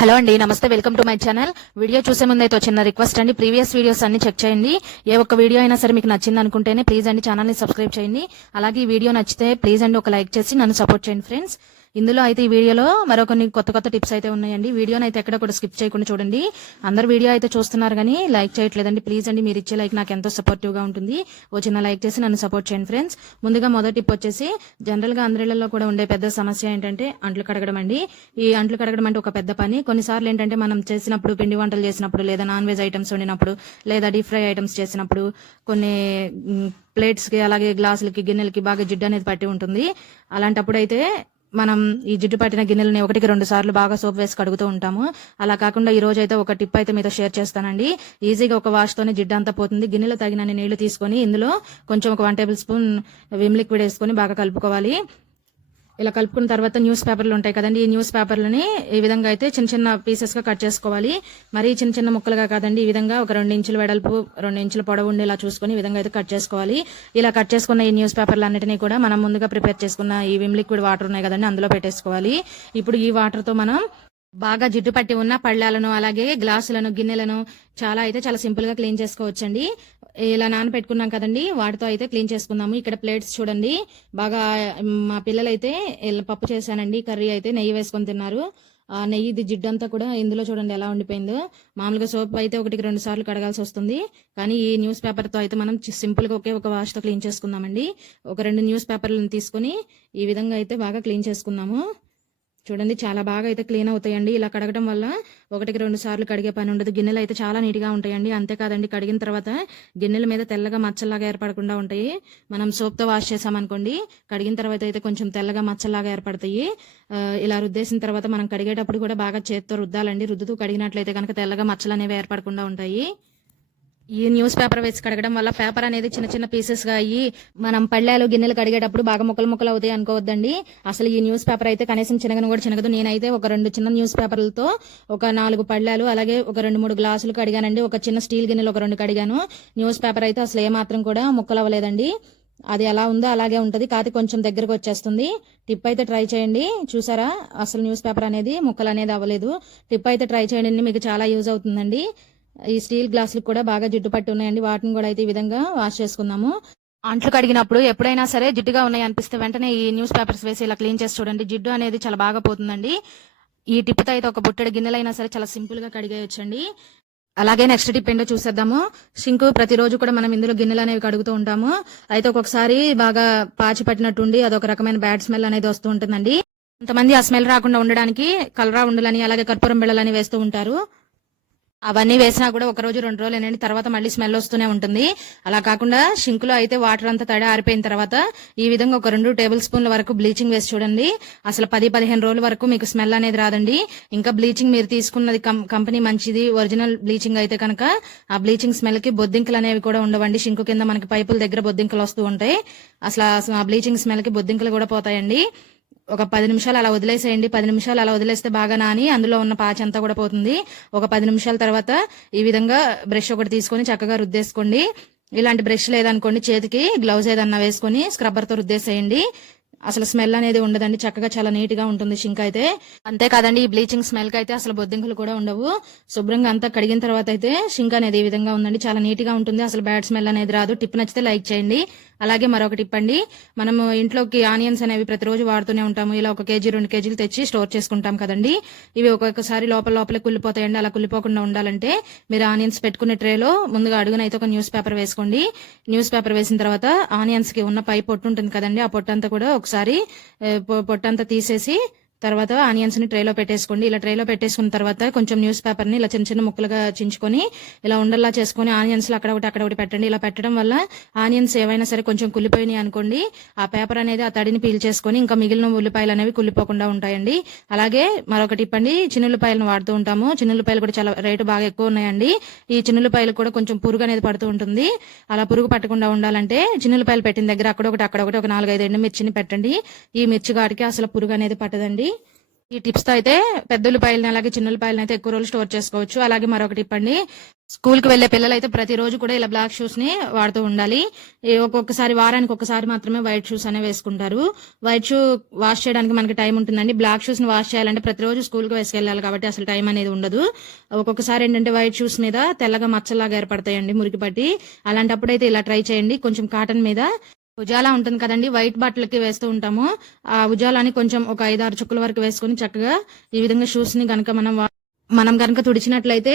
Hello అండి నమస్తే welcome to my channel. Video చూసే ముందు అయితే చిన్న రిక్వెస్ట్ అండి. ప్రీవియస్ వీడియోస్ అన్ని చెక్ చేయండి. ఏ ఒక్క వీడియో అయినా సరే మీకు నచ్చింది అనుకుంటేనే ప్లీజ్ అండి ఛానల్ని సబ్స్క్రైబ్ చేయండి. అలాగే ఈ వీడియో నచ్చితే ప్లీజ్ అండి ఒక లైక్ చేసి నన్ను సపోర్ట్ చేయండి ఫ్రెండ్స్. ఇందులో అయితే ఈ వీడియోలో మరో కొన్ని కొత్త కొత్త టిప్స్ అయితే ఉన్నాయండి. వీడియోని అయితే ఎక్కడ కూడా స్కిప్ చేయకుండా చూడండి. అందరు వీడియో అయితే చూస్తున్నారు కానీ లైక్ చేయట్లేదండి. ప్లీజ్ అండి మీరు ఇచ్చే లైక్ నాకు ఎంతో సపోర్టివ్గా ఉంటుంది. ఓ చిన్న లైక్ చేసి నన్ను సపోర్ట్ చేయండి ఫ్రెండ్స్ ముందుగా మొదటి టిప్ వచ్చేసి జనరల్గా అందరిలో కూడా ఉండే పెద్ద సమస్య ఏంటంటే అంట్లు కడగడం అండి. ఈ అంట్లు కడగడం అంటే ఒక పెద్ద పని. కొన్నిసార్లు ఏంటంటే మనం చేసినప్పుడు పిండి వంటలు చేసినప్పుడు లేదా నాన్ వెజ్ ఐటమ్స్ వండినప్పుడు లేదా డీప్ ఫ్రై ఐటమ్స్ చేసినప్పుడు కొన్ని ప్లేట్స్కి అలాగే గ్లాసులకి గిన్నెలకి బాగా జిడ్డు అనేది పట్టి ఉంటుంది. అలాంటప్పుడు అయితే మనం ఈ జిడ్డు పట్టిన గిన్నెలని ఒకటికి రెండు సార్లు బాగా సోప్ వేసి కడుగుతూ ఉంటాము. అలా కాకుండా ఈ రోజు అయితే ఒక టిప్ అయితే మీతో షేర్ చేస్తానండి. ఈజీగా ఒక వాష్ తోనే జిడ్డు అంతా పోతుంది. గిన్నెలో తగినన్ని నీళ్ళు తీసుకొని ఇందులో కొంచెం ఒక one tablespoon Vim liquid వేసుకొని బాగా కలుపుకోవాలి. ఇలా కలుపుకున్న తర్వాత న్యూస్ పేపర్లు ఉంటాయి కదండి. ఈ న్యూస్ పేపర్లని ఈ విధంగా అయితే చిన్న చిన్న పీసెస్గా కట్ చేసుకోవాలి. మరీ చిన్న చిన్న ముక్కలుగా కాదండి. ఈ విధంగా ఒక రెండు ఇంచుల వెడల్పు రెండు ఇంచుల పొడవు ఉండేలా చూసుకొని ఈ విధంగా అయితే కట్ చేసుకోవాలి. ఇలా కట్ చేసుకున్న ఈ న్యూస్ పేపర్లు అన్నిటినీ కూడా మనం ముందుగా ప్రిపేర్ చేసుకున్న ఈ విమ్ లిక్విడ్ వాటర్ ఉన్నాయి కదండి అందులో పెట్టేసుకోవాలి. ఇప్పుడు ఈ వాటర్తో మనం బాగా జిడ్డు పట్టి ఉన్న పళ్ళాలను అలాగే గ్లాసులను గిన్నెలను చాలా అయితే చాలా సింపుల్గా క్లీన్ చేసుకోవచ్చండి. ఇలా నానబెట్టుకున్నాం కదండి వాటితో అయితే క్లీన్ చేసుకుందాము. ఇక్కడ ప్లేట్స్ చూడండి బాగా మా పిల్లలైతే పప్పు చేశానండి కర్రీ అయితే నెయ్యి వేసుకొని తిన్నారు. ఆ నెయ్యి జిడ్డంతా కూడా ఇందులో చూడండి ఎలా ఉండిపోయిందో. మామూలుగా సోప్ అయితే ఒకటికి రెండు సార్లు కడగాల్సి వస్తుంది. కానీ ఈ న్యూస్ పేపర్తో అయితే మనం సింపుల్గా ఒకే ఒక వాష్తో క్లీన్ చేసుకుందామండి. ఒక రెండు న్యూస్ పేపర్లను తీసుకొని ఈ విధంగా అయితే బాగా క్లీన్ చేసుకుందాము. చూడండి చాలా బాగా అయితే క్లీన్ అవుతాయండి. ఇలా కడగడం వల్ల ఒకటికి రెండు సార్లు కడిగే పని ఉండదు. గిన్నెలు అయితే చాలా నీట్గా ఉంటాయండి. అంతేకాదండి కడిగిన తర్వాత గిన్నెల మీద తెల్లగా మచ్చల్లాగా ఏర్పడకుండా ఉంటాయి. మనం సోప్తో వాష్ చేసామనుకోండి కడిగిన తర్వాత అయితే కొంచెం తెల్లగా మచ్చల్లాగా ఏర్పడతాయి. ఇలా రుద్దేసిన తర్వాత మనం కడిగేటప్పుడు కూడా బాగా చేత్తో రుద్దాలండి. రుద్దుతూ కడిగినట్లయితే కనుక తెల్లగా మచ్చలు అనేవి ఏర్పడకుండా ఉంటాయి. ఈ న్యూస్ పేపర్ వేసి కడగడం వల్ల పేపర్ అనేది చిన్న చిన్న పీసెస్గా అయ్యి మనం పళ్ళాలు గిన్నెలు కడిగేటప్పుడు బాగా ముక్కలు ముక్కలు అవుతాయి అనుకోవద్దండి. అసలు ఈ న్యూస్ పేపర్ అయితే కనీసం చిన్నగను కూడా చిన్నగదు నేనైతే ఒక రెండు చిన్న న్యూస్ పేపర్లతో ఒక నాలుగు పళ్ళాలు అలాగే ఒక రెండు మూడు గ్లాసులు కడిగానండి. ఒక చిన్న స్టీల్ గిన్నెలు ఒక రెండు కడిగాను. న్యూస్ పేపర్ అయితే అసలు ఏమాత్రం కూడా ముక్కలు అవ్వలేదండి. అది ఎలా ఉందో అలాగే ఉంటుంది. కాతి కొంచెం దగ్గరకు వచ్చేస్తుంది. టిప్ అయితే ట్రై చేయండి. చూసారా? అసలు న్యూస్ పేపర్ అనేది ముక్కలు అనేది అవ్వలేదు. టిప్ అయితే ట్రై చేయండి. మీకు చాలా యూజ్ అవుతుందండి. ఈ స్టీల్ గ్లాసులు కూడా బాగా జిడ్డు పట్టి ఉన్నాయండి. వాటిని కూడా అయితే ఈ విధంగా వాష్ చేసుకుందాము. అంట్లు కడిగినప్పుడు ఎప్పుడైనా సరే జిడ్డుగా ఉన్నాయి అనిపిస్తే వెంటనే ఈ న్యూస్ పేపర్స్ వేసి ఇలా క్లీన్ చేసి చూడండి. జిడ్డు అనేది చాలా బాగా పోతుందండి. ఈ టిప్తో అయితే ఒక బుట్టడి గిన్నెలైనా సరే చాలా సింపుల్గా కడిగేయొచ్చండి. అలాగే నెక్స్ట్ టిప్ ఏంటో చూసేద్దాము. షింకు ప్రతిరోజు కూడా మనం ఇందులో గిన్నెలు అనేవి కడుగుతూ ఉంటాము. అయితే ఒక్కొక్కసారి బాగా పాచి పట్టినట్టుండి అదొక రకమైన బ్యాడ్ స్మెల్ అనేది వస్తూ ఉంటుందండి. కొంతమంది ఆ స్మెల్ రాకుండా ఉండడానికి కలరా ఉండలని అలాగే కర్పూరం బిళ్ళలని వేస్తూ ఉంటారు. అవన్నీ వేసినా కూడా ఒక రోజు రెండు రోజులు ఏంటంటే తర్వాత మళ్ళీ స్మెల్ వస్తూనే ఉంటుంది. అలా కాకుండా షింక్లో అయితే వాటర్ అంతా తడి ఆరిపోయిన తర్వాత ఈ విధంగా ఒక రెండు టేబుల్ స్పూన్ల వరకు బ్లీచింగ్ వేసి చూడండి. అసలు పది పదిహేను రోజుల వరకు మీకు స్మెల్ అనేది రాదండి. ఇంకా బ్లీచింగ్ మీరు తీసుకున్నది కం- కంపెనీ మంచిది. ఒరిజినల్ బ్లీచింగ్ అయితే కనుక ఆ బ్లీచింగ్ స్మెల్కి బొద్దింకలు అనేవి కూడా ఉండవండి. షింకు కింద మనకి పైపుల దగ్గర బొద్దింకలు వస్తూ ఉంటాయి. అసలు ఆ- ఆ బ్లీచింగ్ స్మెల్కి బొద్దింకలు కూడా పోతాయండి. ఒక పది నిమిషాలు అలా వదిలేసేయండి పది నిమిషాలు అలా వదిలేస్తే బాగా నాని అందులో ఉన్న పాచి అంతా కూడా పోతుంది. ఒక పది నిమిషాల తర్వాత ఈ విధంగా బ్రష్ ఒకటి తీసుకొని చక్కగా రుద్దేసుకోండి. ఇలాంటి బ్రష్ లేదనుకోండి చేతికి గ్లౌజ్ ఏదన్నా వేసుకొని స్క్రబ్బర్తో రుద్దేసేయండి. అసలు స్మెల్ అనేది ఉండదండి చక్కగా చాలా నీట్గా ఉంటుంది షింక్ అయితే. అంతేకాదండి ఈ బ్లీచింగ్ స్మెల్ అయితే అసలు బొద్దింకలు కూడా ఉండవు. శుభ్రంగా అంతా కడిగిన తర్వాత అయితే షింక్ అనేది ఈ విధంగా ఉందండి చాలా నీట్గా ఉంటుంది. అసలు బ్యాడ్ స్మెల్ అనేది రాదు. టిప్ నచ్చితే లైక్ చేయండి. అలాగే మరొకటి ఇప్పండి. మనము ఇంట్లోకి ఆనియన్స్ అనేవి ప్రతిరోజు వాడుతూనే ఉంటాము. ఇలా ఒక కేజీ రెండు కేజీలు తెచ్చి స్టోర్ చేసుకుంటాం కదండి. ఇవి ఒక్కొక్కసారి లోపల లోపలే కుళ్ళిపోతాయండి. అలా కుళ్ళిపోకుండా ఉండాలంటే మీరు ఆనియన్స్ పెట్టుకునే ట్రేలో ముందుగా అడుగునైతే ఒక న్యూస్ పేపర్ వేసుకోండి. న్యూస్ పేపర్ వేసిన తర్వాత ఆనియన్స్కి ఉన్న పై పొట్టు ఉంటుంది కదండి. ఆ పొట్టంతా కూడా ఒకసారి పొ- పొట్టంతా తీసేసి తర్వాత ఆనియన్స్ని ట్రైలో పెట్టేసుకోండి. ఇలా ట్రైలో పెట్టేసుకున్న తర్వాత కొంచెం న్యూస్ పేపర్ని ఇలా చిన్న చిన్న ముక్కలుగా చించుకొని ఇలా ఉండల్లా చేసుకొని ఆనియన్స్ అక్కడ ఒకటి అక్కడ ఒకటి పెట్టండి. ఇలా పెట్టడం వల్ల ఆనియన్స్ ఏవైనా సరే కొంచెం కుళ్ళిపోయినాయి అనుకోండి ఆ పేపర్ అనేది ఆ తడిని పీల్ చేసుకొని ఇంకా మిగిలిన ఉల్లిపాయలు అనేవి కుళ్ళిపోకుండా ఉంటాయండి. అలాగే మరొకటి ఇప్పండి చిన్నులపాయలను వాడుతూ ఉంటాము. చిన్నులపాయలు కూడా చాలా రేటు బాగా ఎక్కువ ఉన్నాయండి. ఈ చిన్నులపాయలు కూడా కొంచెం పురుగు అనేది పడుతూ ఉంటుంది. అలా పురుగు పట్టకుండా ఉండాలంటే చిన్నులపాయలు పెట్టిన దగ్గర అక్కడ ఒకటి అక్కడ ఒకటి ఒక నాలుగైదు ఎండు మిర్చిని పెట్టండి. ఈ మిర్చి గాడికి అసలు పురుగు అనేది పట్టదండి. ఈ టిప్స్తో అయితే పెద్ద ఉల్లిపాయలని అలాగే చిన్న ఉల్లిపాయలని అయితే ఎక్కువ రోజులు స్టోర్ చేసుకోవచ్చు. అలాగే మరొక టిప్ అండి స్కూల్కి వెళ్ళే పిల్లలు అయితే ప్రతిరోజు కూడా ఇలా బ్లాక్ షూస్ని వాడుతూ ఉండాలి. ఒక్కొక్కసారి వారానికి ఒకసారి మాత్రమే వైట్ షూస్ అనే వేసుకుంటారు. వైట్ షూ వాష్ చేయడానికి మనకి టైం ఉంటుందండి. బ్లాక్ షూస్ని వాష్ చేయాలంటే ప్రతిరోజు స్కూల్కి వేసుకెళ్ళాలి కాబట్టి అసలు టైం అనేది ఉండదు. ఒక్కొక్కసారి ఏంటంటే వైట్ షూస్ మీద తెల్లగా మచ్చలాగా ఏర్పడతాయండి మురికి పట్టి. అలాంటప్పుడు అయితే ఇలా ట్రై చేయండి. కొంచెం కాటన్ మీద ఉజాలా ఉంటుంది కదండి వైట్ బట్టలకి వేస్తూ ఉంటాము. ఆ ఉజాలాని కొంచెం ఒక ఐదు ఆరు చుక్కల వరకు వేసుకొని చక్కగా ఈ విధంగా షూస్ని గనక మనం మనం గనక తుడిచినట్లయితే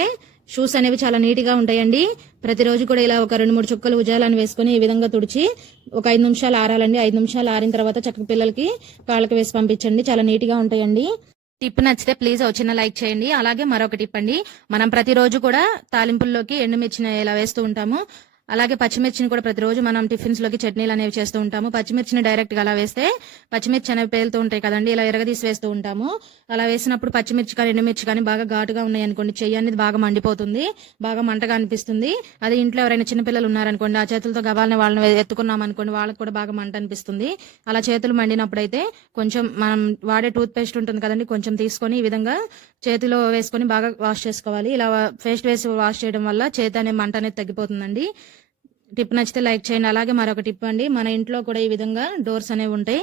షూస్ అనేవి చాలా నీట్గా ఉంటాయండి. ప్రతిరోజు కూడా ఇలా ఒక రెండు మూడు చుక్కలు ఉజాలని వేసుకొని ఈ విధంగా తుడిచి ఒక ఐదు నిమిషాలు ఆరాలండి. ఐదు నిమిషాలు ఆరిన తర్వాత చక్కగా పిల్లలకి కాళ్ళకి వేసి పంపించండి. చాలా నీట్గా ఉంటాయండి. టిప్ నచ్చితే ప్లీజ్ ఒక చిన్న లైక్ చేయండి. అలాగే మరొక టిప్ అండి. మనం ప్రతిరోజు కూడా తాలింపుల్లోకి ఎండుమిర్చిన ఇలా వేస్తూ ఉంటాము. అలాగే పచ్చిమిర్చిని కూడా ప్రతిరోజు మనం టిఫిన్స్లోకి చట్నీలు అనేవి చేస్తూ ఉంటాము. పచ్చిమిర్చిని డైరెక్ట్గా అలా వేస్తే పచ్చిమిర్చి అనేవి పేలుతూ ఉంటాయి కదండి. ఇలా ఎరగదీసి వేస్తూ ఉంటాము. అలా వేసినప్పుడు పచ్చిమిర్చి కానీ ఎండుమిర్చి కానీ బాగా ఘాటుగా ఉన్నాయి అనుకోండి. చెయ్యి అనేది బాగా మండిపోతుంది. బాగా మంటగా అనిపిస్తుంది. అదే ఇంట్లో ఎవరైనా చిన్నపిల్లలు ఉన్నారనుకోండి ఆ చేతులతో గబాలని వాళ్ళని ఎత్తుకున్నాం అనుకోండి వాళ్ళకి కూడా బాగా మంట అనిపిస్తుంది. అలా చేతులు మండినప్పుడైతే కొంచెం మనం వాడే టూత్ పేస్ట్ ఉంటుంది కదండి కొంచెం తీసుకొని ఈ విధంగా చేతిలో వేసుకొని బాగా వాష్ చేసుకోవాలి. ఇలా పేస్ట్ వేసి వాష్ చేయడం వల్ల చేతి అనే మంట అనేది తగ్గిపోతుందండి. టిప్ నచ్చితే లైక్ చేయండి. అలాగే మరొక టిప్ అండి. మన ఇంట్లో కూడా ఈ విధంగా డోర్స్ అనేవి ఉంటాయి.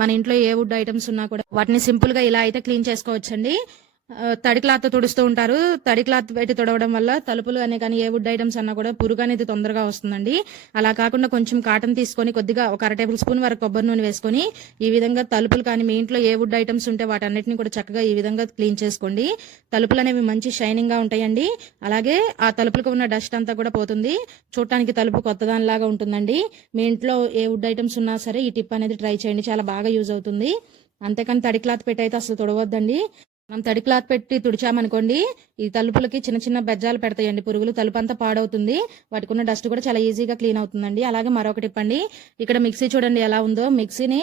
మన ఇంట్లో ఏ వుడ్ ఐటమ్స్ ఉన్నా కూడా వాటిని సింపుల్గా ఇలా అయితే క్లీన్ చేసుకోవచ్చండి. తడి క్లాత్ తుడుస్తూ ఉంటారు. తడి క్లాత్ పెట్టి తుడవడం వల్ల తలుపులు అనే కానీ ఏ వుడ్ ఐటమ్స్ అన్నా కూడా పురుగు అనేది తొందరగా వస్తుందండి. అలా కాకుండా కొంచెం కాటన్ తీసుకొని కొద్దిగా ఒక అర టేబుల్ స్పూన్ వరకు కొబ్బరి నూనె వేసుకొని ఈ విధంగా తలుపులు కానీ మీ ఇంట్లో ఏ వుడ్ ఐటమ్స్ ఉంటే వాటన్నిటిని కూడా చక్కగా ఈ విధంగా క్లీన్ చేసుకోండి. తలుపులు అనేవి మంచి షైనింగ్గా ఉంటాయండి. అలాగే ఆ తలుపులకు ఉన్న డస్ట్ అంతా కూడా పోతుంది. చూడటానికి తలుపు కొత్తదానిలాగా ఉంటుందండి. మీ ఇంట్లో ఏ వుడ్ ఐటమ్స్ ఉన్నా సరే ఈ టిప్ అనేది ట్రై చేయండి. చాలా బాగా యూజ్ అవుతుంది. అంతేకాని తడి క్లాత్ పెట్టి అయితే అసలు తుడవద్దండి. మనం తడి క్లాత్ పెట్టి తుడిచామనుకోండి ఈ తలుపులకి చిన్న చిన్న బెజ్జాలు పెడతాయండి పురుగులు. తలుపు అంతా పాడవుతుంది. వాటికి ఉన్న డస్ట్ కూడా చాలా ఈజీగా క్లీన్ అవుతుందండి. అలాగే మరొకటి ఇప్పండి. ఇక్కడ మిక్సీ చూడండి ఎలా ఉందో. మిక్సీని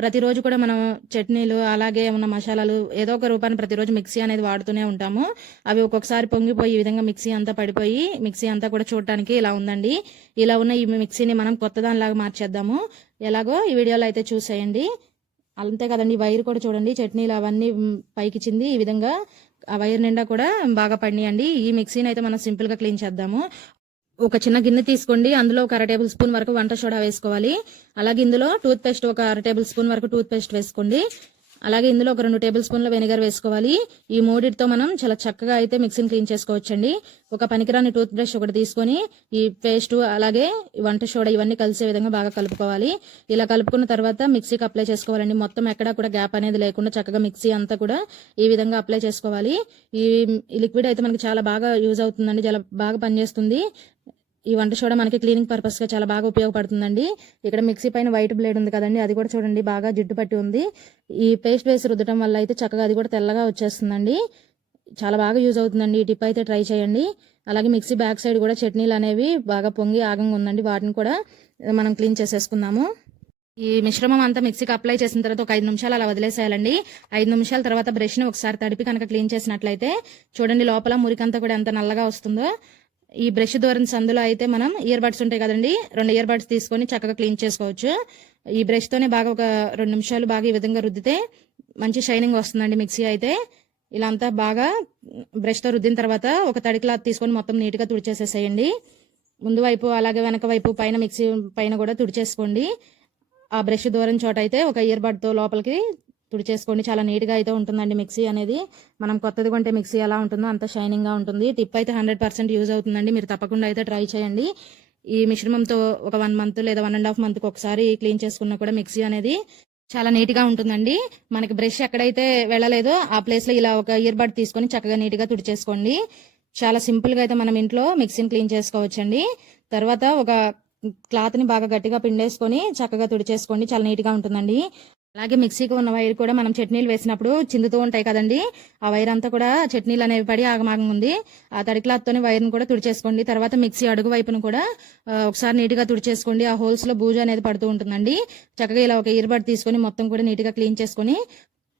ప్రతిరోజు కూడా మనం చట్నీలు అలాగే ఉన్న మసాలాలు ఏదో ఒక రూపాన్ని ప్రతిరోజు మిక్సీ అనేది వాడుతూనే ఉంటాము. అవి ఒక్కొక్కసారి పొంగిపోయి ఈ విధంగా మిక్సీ అంతా పడిపోయి మిక్సీ అంతా కూడా చూడటానికి ఇలా ఉందండి. ఇలా ఉన్న ఈ మిక్సీని మనం కొత్త దానిలాగా మార్చేద్దాము. ఎలాగో ఈ వీడియోలో అయితే చూసేయండి. అంతే కదండి వైర్ కూడా చూడండి చట్నీలు అవన్నీ పైకిచ్చింది పైకి చింది ఈ విధంగా ఆ వైర్ నిండా కూడా బాగా పండియండి ఈ మిక్సీని అయితే మనం సింపుల్గా క్లీన్ చేద్దాము. ఒక చిన్న గిన్నె తీసుకోండి అందులో ఒక అర టేబుల్ స్పూన్ వరకు వంట సోడా వేసుకోవాలి. అలాగే ఇందులో టూత్ పేస్ట్ ఒక అర టేబుల్ స్పూన్ వరకు టూత్ పేస్ట్ వేసుకోండి. అలాగే ఇందులో ఒక రెండు టేబుల్ స్పూన్ల వెనిగర్ వేసుకోవాలి. ఈ మూడిటితో మనం చాలా చక్కగా అయితే మిక్సీని క్లీన్ చేసుకోవచ్చండి. ఒక పనికిరాని టూత్ బ్రష్ ఒకటి తీసుకొని ఈ పేస్ట్ అలాగే వంట సోడా ఇవన్నీ కలిసే విధంగా బాగా కలుపుకోవాలి. ఇలా కలుపుకున్న తర్వాత మిక్సీకి అప్లై చేసుకోవాలండి. మొత్తం ఎక్కడా కూడా గ్యాప్ అనేది లేకుండా చక్కగా మిక్సీ అంతా కూడా ఈ విధంగా అప్లై చేసుకోవాలి. ఈ లిక్విడ్ అయితే మనకి చాలా బాగా యూజ్ అవుతుందండి. చాలా బాగా పనిచేస్తుంది. ఈ వంట సోడా మనకి క్లీనింగ్ పర్పస్గా చాలా బాగా ఉపయోగపడుతుందండి. ఇక్కడ మిక్సీ పైన వైట్ బ్లేడ్ ఉంది కదండి అది కూడా చూడండి బాగా జిడ్డు పట్టి ఉంది. ఈ పేస్ట్ వేసి రుద్దటం వల్ల అయితే చక్కగా అది కూడా తెల్లగా వచ్చేస్తుందండి. చాలా బాగా యూజ్ అవుతుందండి. ఈ టిప్ అయితే ట్రై చేయండి. అలాగే మిక్సీ బ్యాక్ సైడ్ కూడా చట్నీలు అనేవి బాగా పొంగి ఆగంగా ఉందండి. వాటిని కూడా మనం క్లీన్ చేసేసుకుందాము. ఈ మిశ్రమం అంతా మిక్సీకి అప్లై చేసిన తర్వాత ఒక ఐదు నిమిషాలు అలా వదిలేసేయాలండి. ఐదు నిమిషాల తర్వాత బ్రష్ని ఒకసారి తడిపి కనుక క్లీన్ చేసినట్లయితే చూడండి లోపల మురికంతా కూడా ఎంత నల్లగా వస్తుందో. ఈ బ్రష్ దూరం సందులో అయితే మనం ఇయర్ బడ్స్ ఉంటాయి కదండి. రెండు ఇయర్ బడ్స్ తీసుకొని చక్కగా క్లీన్ చేసుకోవచ్చు. ఈ బ్రష్తోనే బాగా ఒక రెండు నిమిషాలు బాగా ఈ విధంగా రుద్దితే మంచి షైనింగ్ వస్తుందండి మిక్సీ అయితే. ఇలా అంతా బాగా బ్రష్తో రుద్దిన తర్వాత ఒక తడి క్లాత్ తీసుకొని మొత్తం నీట్గా తుడిచేసేసేయండి. ముందు వైపు అలాగే వెనక వైపు పైన మిక్సీ పైన కూడా తుడిచేసుకోండి. ఆ బ్రష్ దూరం చోట అయితే ఒక ఇయర్ బడ్తో లోపలికి తుడిచేసుకోండి. చాలా నీట్గా అయితే ఉంటుందండి మిక్సీ అనేది. మనం కొత్తది కొంటే మిక్సీ ఎలా ఉంటుందో అంత షైనింగ్గా ఉంటుంది. టిప్ అయితే హండ్రెడ్ పర్సెంట్ యూజ్ అవుతుందండి. మీరు తప్పకుండా అయితే ట్రై చేయండి. ఈ మిశ్రమంతో ఒక వన్ మంత్ లేదా వన్ అండ్ హాఫ్ మంత్కి ఒకసారి క్లీన్ చేసుకున్నా కూడా మిక్సీ అనేది చాలా నీట్గా ఉంటుందండి. మనకి బ్రష్ ఎక్కడైతే వెళ్ళలేదో ఆ ప్లేస్లో ఇలా ఒక ఇయర్ బడ్ తీసుకొని చక్కగా నీట్గా తుడిచేసుకోండి. చాలా సింపుల్గా అయితే మనం ఇంట్లో మిక్సీని క్లీన్ చేసుకోవచ్చండి. తర్వాత ఒక క్లాత్ని బాగా గట్టిగా పిండేసుకొని చక్కగా తుడిచేసుకోండి. చాలా నీట్గా ఉంటుందండి. అలాగే మిక్సీకి ఉన్న వైర్ కూడా మనం చట్నీలు వేసినప్పుడు చిందుతూ ఉంటాయి కదండి. ఆ వైర్ అంతా కూడా చట్నీలు అనేవి పడి ఆగమాగం ఉంది. ఆ తడి వైర్ని కూడా తుడిచేసుకోండి. తర్వాత మిక్సీ అడుగు వైపును కూడా ఒకసారి నీట్గా తుడిచేసుకోండి. ఆ హోల్స్లో బూజు అనేది పడుతూ ఉంటుందండి. చక్కగా ఇలా ఒక ఇయర్బడ్ తీసుకొని మొత్తం కూడా నీట్గా క్లీన్ చేసుకొని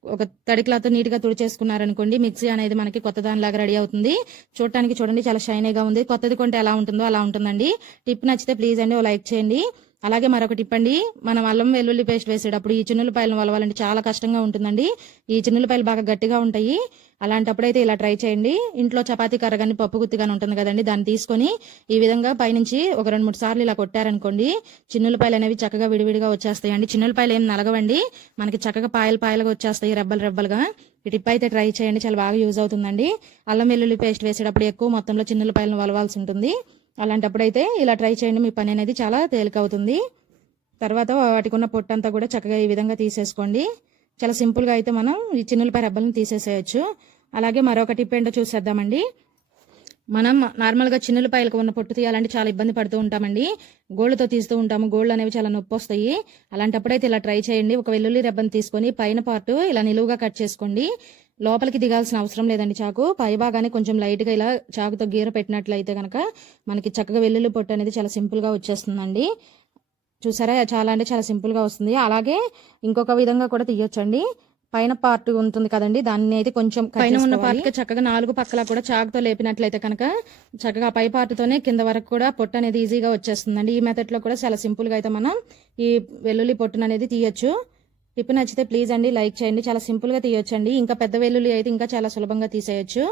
ఒక తడి క్లాత్ నీట్గా తుడిచేసుకున్నారనుకోండి మిక్సీ అనేది మనకి కొత్త దానిలాగా రెడీ అవుతుంది. చూడటానికి చూడండి చాలా షైనీగా ఉంది. కొత్తది కొంటే ఎలా ఉంటుందో అలా ఉంటుందండి. టిప్ నచ్చితే ప్లీజ్ అండి ఓ లైక్ చేయండి. అలాగే మరొకటి ఇప్పండి. మనం అల్లం వెల్లుల్లి పేస్ట్ వేసేటప్పుడు ఈ చిన్నులపాయలను వలవాలంటే చాలా కష్టంగా ఉంటుందండి. ఈ చిన్నులపాయలు బాగా గట్టిగా ఉంటాయి. అలాంటప్పుడు అయితే ఇలా ట్రై చేయండి. ఇంట్లో చపాతీ కర్ర కానీ పప్పు గుత్తి కానీ ఉంటుంది కదండి దాన్ని తీసుకొని ఈ విధంగా పైనుంచి ఒక రెండు మూడు సార్లు ఇలా కొట్టారనుకోండి చిన్నులపాయలు అనేవి చక్కగా విడివిడిగా వచ్చేస్తాయి అండి చిన్నులపాయలు ఏం నలగవండి. మనకి చక్కగా పాయలు పాయలుగా వచ్చేస్తాయి రెబ్బలు రెబ్బలుగా. ఈ టిప్ అయితే ట్రై చేయండి. చాలా బాగా యూజ్ అవుతుందండి. అల్లం వెల్లుల్లి పేస్ట్ వేసేటప్పుడు ఎక్కువ మొత్తంలో చిన్నులపాయలను వలవాల్సి ఉంటుంది. అలాంటప్పుడు అయితే ఇలా ట్రై చేయండి. మీ పని అనేది చాలా తేలిక అవుతుంది తర్వాత వాటికి ఉన్న పొట్టంతా కూడా చక్కగా ఈ విధంగా తీసేసుకోండి. చాలా సింపుల్గా అయితే మనం ఈ చిన్నులపై రబ్బలను తీసేసేయచ్చు. అలాగే మరొక టిప్ ఏంటో చూసేద్దామండి. మనం నార్మల్గా చిన్నులపాయలకు ఉన్న పొట్టు తీయాలంటే చాలా ఇబ్బంది పడుతూ ఉంటామండి. గోళ్ళతో తీస్తూ ఉంటాము. గోళ్ళు అనేవి చాలా నొప్పి వస్తాయి అలాంటప్పుడైతే ఇలా ట్రై చేయండి. ఒక వెల్లుల్లి రెబ్బను తీసుకొని పైన పార్ట్ ఇలా నిలువుగా కట్ చేసుకోండి. లోపలికి దిగాల్సిన అవసరం లేదండి చాకు. పై భాగాన్ని కొంచెం లైట్గా ఇలా చాకుతో గీర పెట్టినట్లయితే కనుక మనకి చక్కగా వెల్లుల్లి పొట్టు అనేది చాలా సింపుల్గా వచ్చేస్తుందండి. చూసారా? చాలా అంటే చాలా సింపుల్గా వస్తుంది. అలాగే ఇంకొక విధంగా కూడా తీయొచ్చండి. పైన పార్ట్ ఉంటుంది కదండి. దాన్ని అయితే కొంచెం పైన ఉన్న పార్ట్ చక్కగా నాలుగు పక్కల కూడా చాకుతో లేపినట్లయితే కనుక చక్కగా పై part తోనే కింద వరకు కూడా పొట్టు అనేది ఈజీగా వచ్చేస్తుందండి. ఈ మెథడ్లో కూడా చాలా సింపుల్గా అయితే మనం ఈ వెల్లుల్లి పొట్టును అనేది తీయొచ్చు. టిప్ నచ్చితే ప్లీజ్ అండి లైక్ చేయండి. చాలా సింపుల్గా తీయొచ్చండి. ఇంకా పెద్ద వెల్లుల్లి అయితే ఇంకా చాలా సులభంగా తీసేయొచ్చు.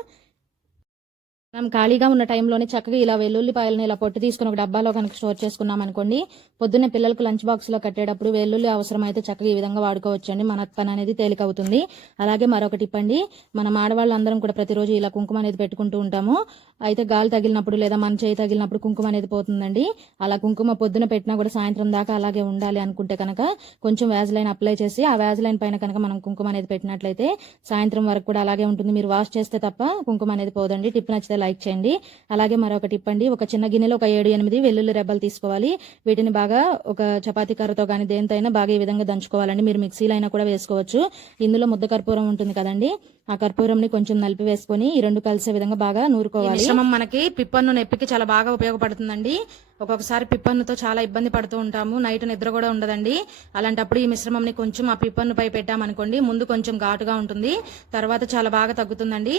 మనం ఖాళీగా ఉన్న టైంలోనే చక్కగా ఇలా వెల్లుల్లిపాయలను ఇలా పొట్టు తీసుకుని ఒక డబ్బాలో కనుక స్టోర్ చేసుకున్నాం అనుకోండి పొద్దున్నే పిల్లలకు లంచ్ బాక్స్లో కట్టేటప్పుడు వెల్లుల్లి అవసరం అయితే చక్కగా ఈ విధంగా వాడుకోవచ్చండి. మన పని అనేది తేలికవుతుంది. అలాగే మరొకటి ఇప్పండి మనం ఆడవాళ్ళందరం కూడా ప్రతిరోజు ఇలా కుంకుమ అనేది పెట్టుకుంటూ ఉంటాము. అయితే గాలి తగిలినప్పుడు లేదా మన చేయి తగిలినప్పుడు కుంకుమ అనేది పోతుందండి. అలా కుంకుమ పొద్దున పెట్టినా కూడా సాయంత్రం దాకా అలాగే ఉండాలి అనుకుంటే కనుక కొంచెం వ్యాజ్లైన్ అప్లై చేసి ఆ వ్యాజ్లైన్ పైన కనుక మనం కుంకుమ అనేది పెట్టినట్లయితే సాయంత్రం వరకు కూడా అలాగే ఉంటుంది. మీరు వాష్ చేస్తే తప్ప కుంకుమ అనేది పోదండి. టిప్ నచ్చితే లైక్ చేయండి. అలాగే మరొక టిప్ అండి ఒక చిన్న గిన్నెలో ఒక ఏడు ఎనిమిది వెల్లుల్లి రెబ్బలు తీసుకోవాలి. వీటిని బాగా ఒక చపాతీ కర్రతో కానీ దేనితో అయినా బాగా ఈ విధంగా దంచుకోవాలండి. మీరు మిక్సీలో అయినా కూడా వేసుకోవచ్చు. ఇందులో ముద్ద కర్పూరం ఉంటుంది కదండి. ఆ కర్పూరంని కొంచెం నలిపి వేసుకొని ఈ రెండు కలిసే విధంగా బాగా నూరుకోవాలి. మిశ్రమం మనకి పిప్పన్ను నొప్పికి చాలా బాగా ఉపయోగపడుతుందండి. ఒక్కొక్కసారి పిప్పన్నుతో చాలా ఇబ్బంది పడుతూ ఉంటాము. నైట్ నిద్ర కూడా ఉండదండి. అలాంటప్పుడు ఈ మిశ్రమంని కొంచెం ఆ పిప్పన్ను పై పెట్టామనుకోండి ముందు కొంచెం ఘాటుగా ఉంటుంది. తర్వాత చాలా బాగా తగ్గుతుందండి.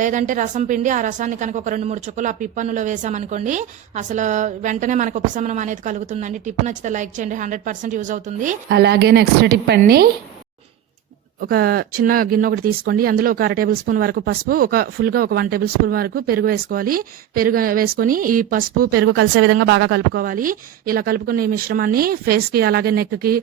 లేదంటే రసం పిండి ఆ రసాన్ని కనుక ఒక రెండు మూడు చుక్కలు ఆ పిప్పన్నులో వేసామనుకోండి అసలు వెంటనే మనకు ఉపశమనం అనేది కలుగుతుందండి. టిప్ నచ్చితే లైక్ చేయండి హండ్రెడ్ పర్సెంట్ యూజ్ అవుతుంది. అలాగే నెక్స్ట్ టిప్ అండి ఒక చిన్న గిన్నె ఒకటి తీసుకోండి. అందులో ఒక అర టేబుల్ స్పూన్ వరకు పసుపు ఒక ఫుల్గా ఒక వన్ టేబుల్ స్పూన్ వరకు పెరుగు వేసుకోవాలి. పెరుగు వేసుకొని ఈ పసుపు పెరుగు కలిసే విధంగా బాగా కలుపుకోవాలి. ఇలా కలుపుకున్న ఈ మిశ్రమాన్ని ఫేస్కి అలాగే నెక్కి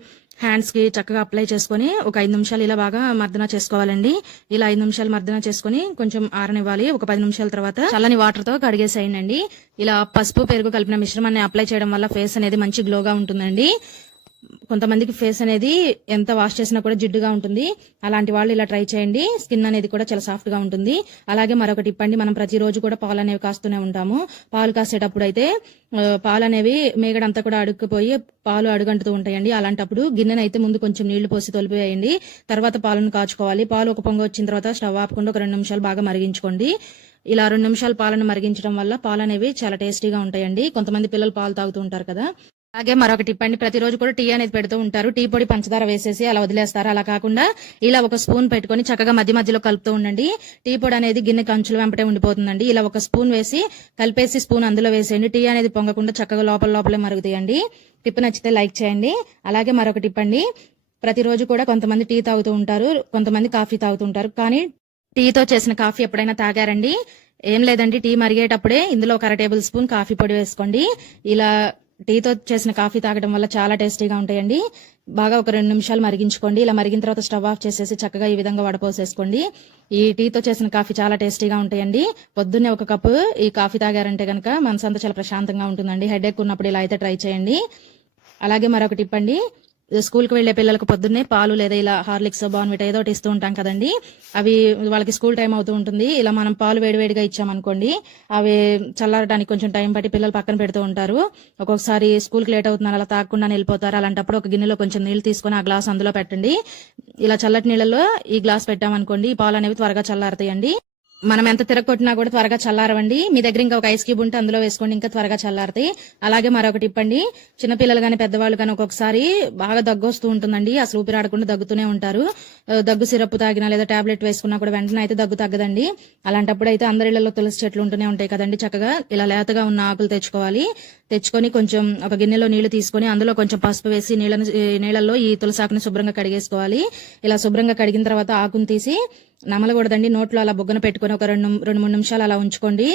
హ్యాండ్స్కి చక్కగా అప్లై చేసుకొని ఒక ఐదు నిమిషాలు ఇలా బాగా మర్దన చేసుకోవాలండి. ఇలా ఐదు నిమిషాలు మర్దన చేసుకొని కొంచెం ఆరనివ్వాలి. ఒక పది నిమిషాల తర్వాత చల్లని వాటర్తో కడిగేసేయండి. ఇలా పసుపు పెరుగు కలిపిన మిశ్రమాన్ని అప్లై చేయడం వల్ల ఫేస్ అనేది మంచి గ్లోగా ఉంటుందండి. కొంతమందికి ఫేస్ అనేది ఎంత వాష్ చేసినా కూడా జిడ్డుగా ఉంటుంది. అలాంటి వాళ్ళు ఇలా ట్రై చేయండి. స్కిన్ అనేది కూడా చాలా సాఫ్ట్గా ఉంటుంది. అలాగే మరొకటి ఇప్పండి మనం ప్రతిరోజు కూడా పాలు అనేవి కాస్తూనే ఉంటాము. పాలు కాసేటప్పుడు అయితే పాలు అనేవి మేగడంతా కూడా అడుక్కుపోయి పాలు అడుగంటుతూ ఉంటాయండి. అలాంటప్పుడు గిన్నెను అయితే ముందు కొంచెం నీళ్ళు పోసి తొలిపివేయండి తర్వాత పాలను కాచుకోవాలి. పాలు ఒక పొంగ వచ్చిన తర్వాత స్టవ్ ఆపకుండా ఒక రెండు నిమిషాలు బాగా మరిగించుకోండి. ఇలా రెండు నిమిషాలు పాలను మరిగించడం వల్ల పాలు అనేవి చాలా టేస్టీగా ఉంటాయండి. కొంతమంది పిల్లలు పాలు తాగుతూ ఉంటారు కదా. అలాగే మరొక టిప్ అండి ప్రతిరోజు కూడా టీ అనేది పెడుతూ ఉంటారు. టీ పొడి పంచదార వేసేసి అలా వదిలేస్తారు. అలా కాకుండా ఇలా ఒక స్పూన్ పెట్టుకొని చక్కగా మధ్య మధ్యలో కలుపుతూ ఉండండి. టీ పొడి అనేది గిన్నె కంచులు వెంపటే ఉండిపోతుందండి. ఇలా ఒక స్పూన్ వేసి కలిపేసి స్పూన్ అందులో వేసేయండి. టీ అనేది పొంగకుండా చక్కగా లోపల లోపలే మరుగుతాయండి. టిప్ నచ్చితే లైక్ చేయండి. అలాగే మరొక టిప్ అండి ప్రతిరోజు కూడా కొంతమంది టీ తాగుతూ ఉంటారు. కొంతమంది కాఫీ తాగుతూ ఉంటారు. కానీ టీతో చేసిన కాఫీ ఎప్పుడైనా తాగారండి? ఏం లేదండి. టీ మరిగేటప్పుడే ఇందులో ఒక అర టేబుల్ స్పూన్ కాఫీ పొడి వేసుకోండి. ఇలా టీతో చేసిన కాఫీ తాగడం వల్ల చాలా టేస్టీగా ఉంటాయండి. బాగా ఒక రెండు నిమిషాలు మరిగించుకోండి. ఇలా మరిగిన తర్వాత స్టవ్ ఆఫ్ చేసేసి చక్కగా ఈ విధంగా వడపోసేసుకోండి. ఈ టీతో చేసిన కాఫీ చాలా టేస్టీగా ఉంటాయండి. పొద్దున్నే ఒక కప్పు ఈ కాఫీ తాగారంటే కనుక మనసంతా చాలా ప్రశాంతంగా ఉంటుందండి. హెడ్ ఉన్నప్పుడు ఇలా అయితే ట్రై చేయండి. అలాగే మరొకటి ఇప్పండి స్కూల్కి వెళ్ళే పిల్లలకు పొద్దున్నే పాలు లేదా ఇలా హార్లిక్స్ బాన్విట ఏదో ఒకటి ఇస్తూ ఉంటాం కదండి. అవి వాళ్ళకి స్కూల్ టైం అవుతూ ఉంటుంది. ఇలా మనం పాలు వేడివేడిగా ఇచ్చామనుకోండి అవి చల్లారడానికి కొంచెం టైం పట్టి పిల్లలు పక్కన పెడుతూ ఉంటారు. ఒక్కొక్కసారి స్కూల్కి లేట్ అవుతున్నారు అలా తాగకుండా వెళ్ళిపోతారు. అలాంటప్పుడు ఒక గిన్నెలో కొంచెం నీళ్ళు తీసుకొని ఆ గ్లాస్ అందులో పెట్టండి. ఇలా చల్లటి నీళ్ళలో ఈ గ్లాస్ పెట్టామనుకోండి ఈ పాలు అనేవి త్వరగా చల్లారుతాయండి. మనం ఎంత తిరగొట్టినా కూడా త్వరగా చల్లారవండి. మీ దగ్గర ఇంకా ఒక ఐస్ క్యూబ్ ఉంటే అందులో వేసుకోండి ఇంకా త్వరగా చల్లారుతాయి. అలాగే మరొకటి ఇప్పండి. చిన్నపిల్లలు కానీ పెద్దవాళ్ళు కానీ ఒక్కొక్కసారి బాగా దగ్గు వస్తూ ఉంటుందండి. అసలు ఊపిరాడకుండా దగ్గుతూనే ఉంటారు. దగ్గు సిరప్ తాగినా లేదా టాబ్లెట్ వేసుకున్నా కూడా వెంటనే అయితే దగ్గు తగ్గదండి. అలాంటప్పుడు అయితే అందరి ఇళ్ళలో తులసి చెట్లు ఉంటూనే ఉంటాయి కదండి. చక్కగా ఇలా లేతగా ఉన్న ఆకులు తెచ్చుకోవాలి. తెచ్చుకొని కొంచెం ఒక గిన్నెలో నీళ్ళు తీసుకొని అందులో కొంచెం పసుపు వేసి నీళ్ళను నీళ్ళల్లో ఈ తులసాకుని శుభ్రంగా కడిగేసుకోవాలి. ఇలా శుభ్రంగా కడిగిన తర్వాత ఆకుని తీసి నమలకూడదండి. నోట్లో అలా బుగ్గన పెట్టుకొని ఒక రెండు రెండు మూడు నిమిషాలు అలా ఉంచుకోండి.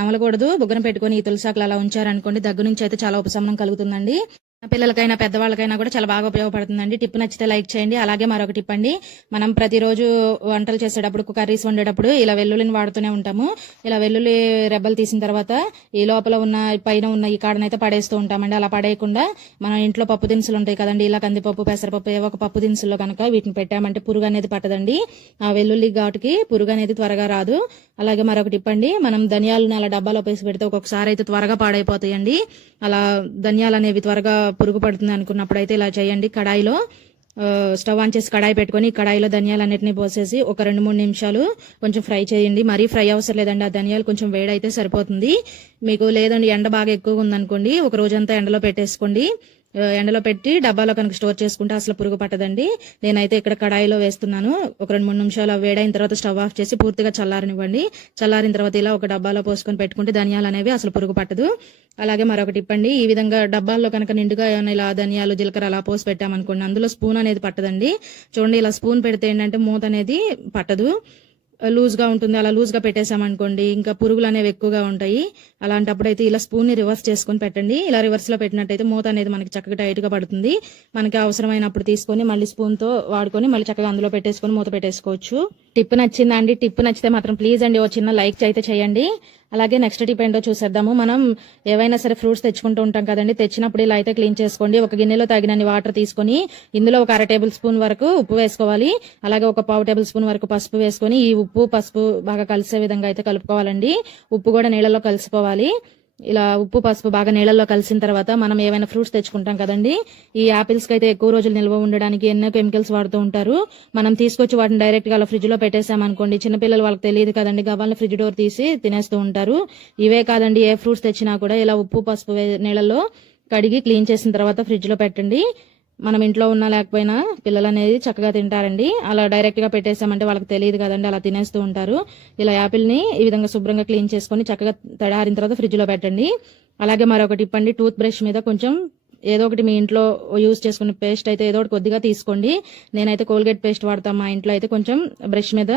నమలకూడదు బుగ్గన పెట్టుకొని ఈ తులసాకులు అలా ఉంచారనుకోండి దగ్గు నుంచి అయితే చాలా ఉపశమనం కలుగుతుందండి. పిల్లలకైనా పెద్దవాళ్ళకైనా కూడా చాలా బాగా ఉపయోగపడుతుందండి. టిప్ నచ్చితే లైక్ చేయండి. అలాగే మరొక టిప్ అండి. మనం ప్రతిరోజు వంటలు చేసేటప్పుడు కర్రీస్ వండేటప్పుడు ఇలా వెల్లుల్లిని వాడుతూనే ఉంటాము. ఇలా వెల్లుల్లి రెబ్బలు తీసిన తర్వాత ఈ లోపల ఉన్న పైన ఉన్న ఈ కాడనైతే పడేస్తూ ఉంటామండి. అలా పడేయకుండా మనం ఇంట్లో పప్పు దినుసులు ఉంటాయి కదండి. ఇలా కందిపప్పు పెసరపప్పు ఏవో ఒక పప్పు దినుసుల్లో కనుక వీటిని పెట్టామంటే పురుగు అనేది పట్టదండి. ఆ వెల్లుల్లి ఘాటుకి పురుగు అనేది త్వరగా రాదు. అలాగే మరొక టిప్ అండి. మనం ధనియాలను అలా డబ్బాలో పేసి పెడితే ఒక్కొక్కసారి అయితే త్వరగా పాడైపోతాయండి. అలా ధనియాలు అనేవి త్వరగా పురుగు పడుతుంది అనుకున్నప్పుడు అయితే ఇలా చేయండి. కడాయిలో స్టవ్ ఆన్ చేసి కడాయి పెట్టుకొని కడాయిలో ధనియాలు అన్నిటిని పోసేసి ఒక రెండు మూడు నిమిషాలు కొంచెం ఫ్రై చేయండి. మరీ ఫ్రై అవసరం లేదండి. ఆ ధనియాలు కొంచెం వేడైతే సరిపోతుంది. మీకు లేదండి ఎండ బాగా ఎక్కువగా ఉందనుకోండి ఒక రోజంతా ఎండలో పెట్టేసుకోండి. ఎండలో పెట్టి డబ్బాలో కనుక స్టోర్ చేసుకుంటే అసలు పురుగు పట్టదండి. నేనైతే ఇక్కడ కడాయిలో వేస్తున్నాను. ఒక రెండు మూడు నిమిషాలు వేడైన తర్వాత స్టవ్ ఆఫ్ చేసి పూర్తిగా చల్లారనివ్వండి. చల్లారిన తర్వాత ఇలా ఒక డబ్బాలో పోసుకొని పెట్టుకుంటే ధనియాలు అనేవి అసలు పురుగు పట్టదు. అలాగే మరొకటి ఇప్పండి. ఈ విధంగా డబ్బాల్లో కనుక నిండుగా ఏమైనా ఇలా ధనియాలు జీలకర్ర అలా పోసి పెట్టామనుకోండి అందులో స్పూన్ అనేది పట్టదండి. చూడండి ఇలా స్పూన్ పెడితే ఏంటంటే మూత అనేది పట్టదు. లూజ్గా ఉంటుంది అలా లూజ్గా పెట్టేశామనుకోండి పెట్టేసామనుకోండి ఇంకా పురుగులు అనేవి ఎక్కువగా ఉంటాయి. అలాంటప్పుడు అయితే ఇలా స్పూన్ని రివర్స్ చేసుకొని పెట్టండి. ఇలా రివర్స్లో పెట్టినట్టయితే మూత అనేది మనకి చక్కగా టైట్గా పడుతుంది. మనకి అవసరమైనప్పుడు తీసుకొని మళ్ళీ స్పూన్తో వాడుకొని మళ్ళీ చక్కగా అందులో పెట్టేసుకొని మూత పెట్టేసుకోవచ్చు. టిప్ నచ్చిందా అండి? టిప్ నచ్చితే మాత్రం ప్లీజ్ అండి ఓ చిన్న లైక్ అయితే చేయండి. అలాగే నెక్స్ట్ టిప్ ఏంటో చూసేద్దాము. మనం ఏవైనా సరే ఫ్రూట్స్ తెచ్చుకుంటూ ఉంటాం కదండి. తెచ్చినప్పుడు ఇలా అయితే క్లీన్ చేసుకోండి. ఒక గిన్నెలో తగినన్ని వాటర్ తీసుకొని ఇందులో ఒక అర టేబుల్ స్పూన్ వరకు ఉప్పు వేసుకోవాలి. అలాగే ఒక పావు టేబుల్ స్పూన్ వరకు పసుపు వేసుకొని ఈ ఉప్పు పసుపు బాగా కలిసే విధంగా అయితే కలుపుకోవాలండి. ఉప్పు కూడా నీళ్ళలో కలిసిపోవాలి. ఇలా ఉప్పు పసుపు బాగా నీళ్ళల్లో కలిసిన తర్వాత మనం ఏవైనా ఫ్రూట్స్ తెచ్చుకుంటాం కదండి. ఈ యాపిల్స్కి అయితే ఎక్కువ రోజులు నిల్వ ఉండడానికి ఎన్నో కెమికల్స్ వాడుతూ ఉంటారు. మనం తీసుకొచ్చి వాటిని డైరెక్ట్గా అలా ఫ్రిడ్జ్లో పెట్టేసామనుకోండి చిన్నపిల్లలు వాళ్ళకి తెలియదు కదండి గవాళ్ళని ఫ్రిడ్జ్ డోర్ తీసి తినేస్తూ ఉంటారు. ఇవే కాదండి ఏ ఫ్రూట్స్ తెచ్చినా కూడా ఇలా ఉప్పు పసుపు నీళ్ళల్లో కడిగి క్లీన్ చేసిన తర్వాత ఫ్రిడ్జ్లో పెట్టండి. మనం ఇంట్లో ఉన్నా లేకపోయినా పిల్లలు అనేది చక్కగా తింటారండి. అలా డైరెక్ట్గా పెట్టేసామంటే వాళ్ళకి తెలియదు కదండి అలా తినేస్తూ ఉంటారు. ఇలా యాపిల్ని ఈ విధంగా శుభ్రంగా క్లీన్ చేసుకొని చక్కగా తడారిన తర్వాత ఫ్రిడ్జ్లో పెట్టండి. అలాగే మరొకటి ఇప్పండి టూత్ బ్రష్ మీద కొంచెం ఏదో ఒకటి మీ ఇంట్లో యూజ్ చేసుకునే పేస్ట్ అయితే ఏదో ఒకటి కొద్దిగా తీసుకోండి. నేనైతే కోల్గేట్ పేస్ట్ వాడతాను మా ఇంట్లో అయితే కొంచెం బ్రష్ మీద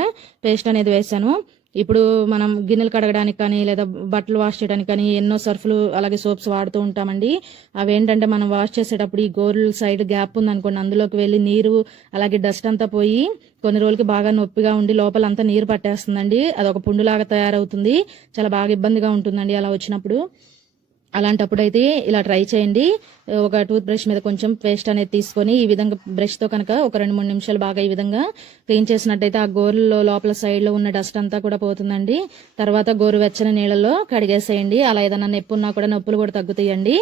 పేస్ట్ అనేది వేసాను ఇప్పుడు మనం గిన్నెలు కడగడానికి కానీ లేదా బట్టలు వాష్ చేయడానికి కానీ ఎన్నో సర్ఫ్లు అలాగే సోప్స్ వాడుతూ ఉంటామండి. అవి ఏంటంటే మనం వాష్ చేసేటప్పుడు ఈ గోర్ల సైడ్ గ్యాప్ ఉంది అనుకోండి అందులోకి వెళ్ళి నీరు అలాగే డస్ట్ అంతా పోయి కొన్ని రోజులకి బాగా నొప్పిగా ఉండి లోపల అంతా నీరు పట్టేస్తుందండి. అది ఒక పుండులాగా తయారవుతుంది. చాలా బాగా ఇబ్బందిగా ఉంటుందండి అలా వచ్చినప్పుడు. అలాంటప్పుడు అయితే ఇలా ట్రై చేయండి. ఒక టూత్ బ్రష్ మీద కొంచెం పేస్ట్ అనేది తీసుకొని ఈ విధంగా బ్రష్తో కనుక ఒక రెండు మూడు నిమిషాలు బాగా ఈ విధంగా క్లీన్ చేసినట్టయితే ఆ గోరులో లోపల సైడ్లో ఉన్న డస్ట్ అంతా కూడా పోతుందండి. తర్వాత గోరు వెచ్చని నీళ్ళలో కడిగేసేయండి. అలా ఏదైనా నొప్పి ఉన్నా కూడా నొప్పులు కూడా తగ్గుతాయండి.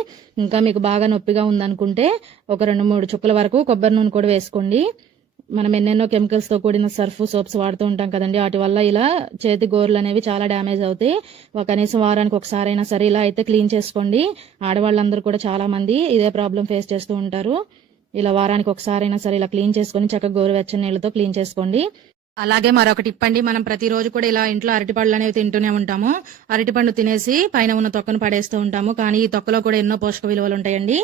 ఇంకా మీకు బాగా నొప్పిగా ఉందనుకుంటే ఒక రెండు మూడు చుక్కల వరకు కొబ్బరి నూనె కూడా వేసుకోండి. మనం ఎన్నెన్నో కెమికల్స్తో కూడిన సర్ఫ్ సోప్స్ వాడుతూ ఉంటాం కదండి. వాటి వల్ల ఇలా చేతి గోర్లు అనేవి చాలా డ్యామేజ్ అవుతాయి. కనీసం వారానికి ఒకసారి అయినా సరే ఇలా అయితే క్లీన్ చేసుకోండి. ఆడవాళ్ళందరూ కూడా చాలా మంది ఇదే ప్రాబ్లం ఫేస్ చేస్తూ ఉంటారు. ఇలా వారానికి ఒకసారి అయినా సరే ఇలా క్లీన్ చేసుకొని చక్కగా గోరువెచ్చని నీళ్ళతో క్లీన్ చేసుకోండి. అలాగే మరొకటి ఇప్పండి. మనం ప్రతిరోజు కూడా ఇలా ఇంట్లో అరటిపళ్ళు అనేవి తింటూనే ఉంటాము. అరటిపండు తినేసి పైన ఉన్న తొక్కను పడేస్తూ ఉంటాము. కానీ ఈ తొక్కలో కూడా ఎన్నో పోషక విలువలు ఉంటాయండి.